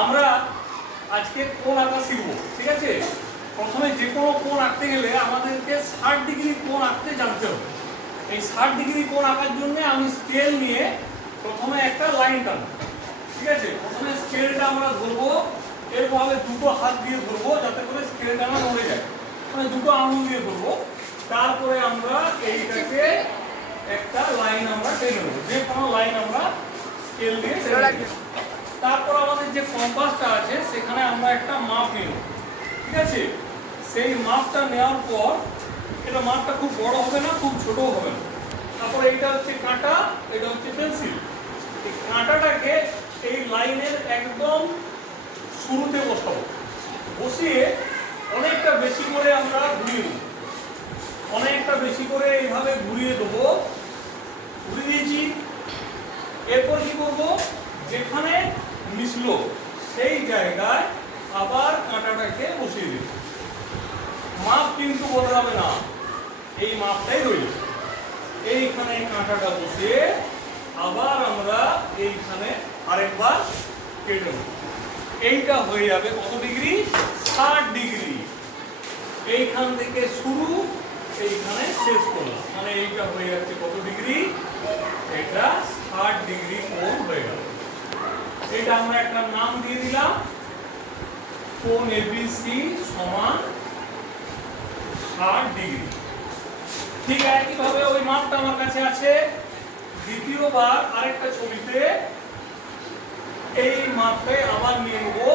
আমরা আজকে কোণ আঁকা শিখব, ঠিক আছে? প্রথমে যে কোনো কোণ আঁকতে গেলে আমাদেরকে 60 ডিগ্রি কোণ আঁকতে জানতে হবে। এই 60 ডিগ্রি কোণ আঁকার জন্য আমি স্কেল নিয়ে প্রথমে একটা লাইন টানবো, ঠিক আছে? প্রথমে স্কেলটা আমরা ধরবো, এরভাবে দুটো হাত দিয়ে ধরবো যাতে করে স্কেলটা না নড়ে যায়, মানে দুটো আঙুল দিয়ে ধরবো। তারপরে আমরা এইটাকে একটা লাইন আমরা টেনে নেবো, যে কোনো লাইন আমরা স্কেল দিয়ে টেনে নেবো। তারপর আমাদের যে কম্পাসটা আছে সেখানে আমরা একটা মাপ নেব, ঠিক আছে? সেই মাপটা নেওয়ার পর, এটা মাপটা খুব বড় হবে না, খুব ছোটও হবে না। তারপর এইটা হচ্ছে কাঁটা, এটা হচ্ছে পেন্সিল। এই কাঁটাটাকে এই লাইনের একদম শুরুতে বসাবো, বসিয়ে অনেকটা বেশি করে আমরা ঘুরিয়ে দেবো, অনেকটা বেশি করে এইভাবে ঘুরিয়ে দেবো। ঘুরিয়ে দিয়েছি। এরপর কি করবো, যেখানে মিশলো সেই জায়গায় আবার কাঁটাটাকে বসিয়ে দেব। মাপ কিন্তু বদলাবে না, এই মাপটাই রইল। এইখানে কাঁটাটা বসিয়ে আবার আমরা এইখানে আরেকবার কেটে নেব। এইটা হয়ে যাবে কত ডিগ্রি? 60 ডিগ্রি। এইখান থেকে শুরু, এইখানে শেষ করলাম, মানে এইটা হয়ে যাচ্ছে কত ডিগ্রি? এটা 60 ডিগ্রি কোণ হয়ে গেল। এটা আমরা একটা নাম দিয়ে দিলাম, কোণ এবিসি সমান 60 ডিগ্রি। ঠিক একইভাবে ওই মাপটা আমার কাছে আছে। দ্বিতীয়বার আরেকটা ছবিতে এই মাপে আবার নিয়ে নেবো,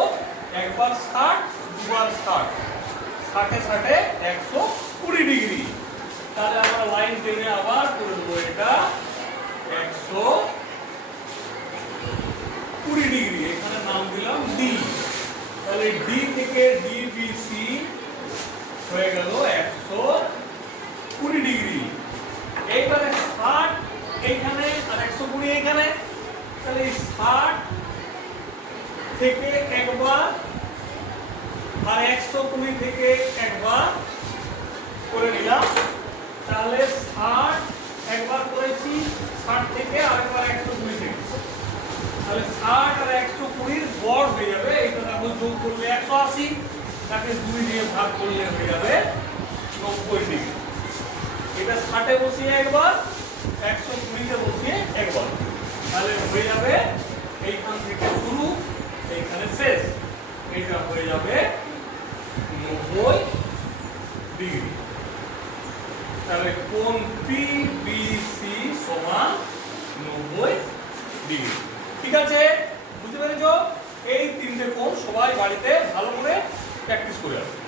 একবার 60, দুবার 60, 60 60 120 ডিগ্রি। তাহলে আমরা লাইন টেনে আবার করে দেবো এটা 120 ডিগ্রি। এখানে নাম দিলাম ডি। তাহলে ডি থেকে ডিবিসি হয়ে গেল 120 ডিগ্রি। এইবারে 60 এইখানে আর 120 এইখানে, তাহলে 60 থেকে একবার আর 120 থেকে একবার করে নিলাম। তাহলে 60 একবার করেছি, 60 থেকে আরেকবার 120 থেকে, তাহলে 60 আর 120 গড় হয়ে যাবে। এটা দেখো যোগ করলে 180, তাকে 2 দিয়ে ভাগ করলে হয়ে যাবে 90 ডিগ্রি। এটা 60 এ বসিয়ে একবার, 120 তে বসিয়ে একবার, তাহলে হয়ে যাবে এইখান থেকে শুরু, এইখানে শেষ। এটা হয়ে যাবে 90 ডিগ্রি। তাহলে কোণ পিবিসি সমান 90 ডিগ্রি। ঠিক আছে, বুঝতে পেরেছো? এই তিনটে কোণ সবাই বাড়িতে ভালো করে প্র্যাকটিস করে আসবে।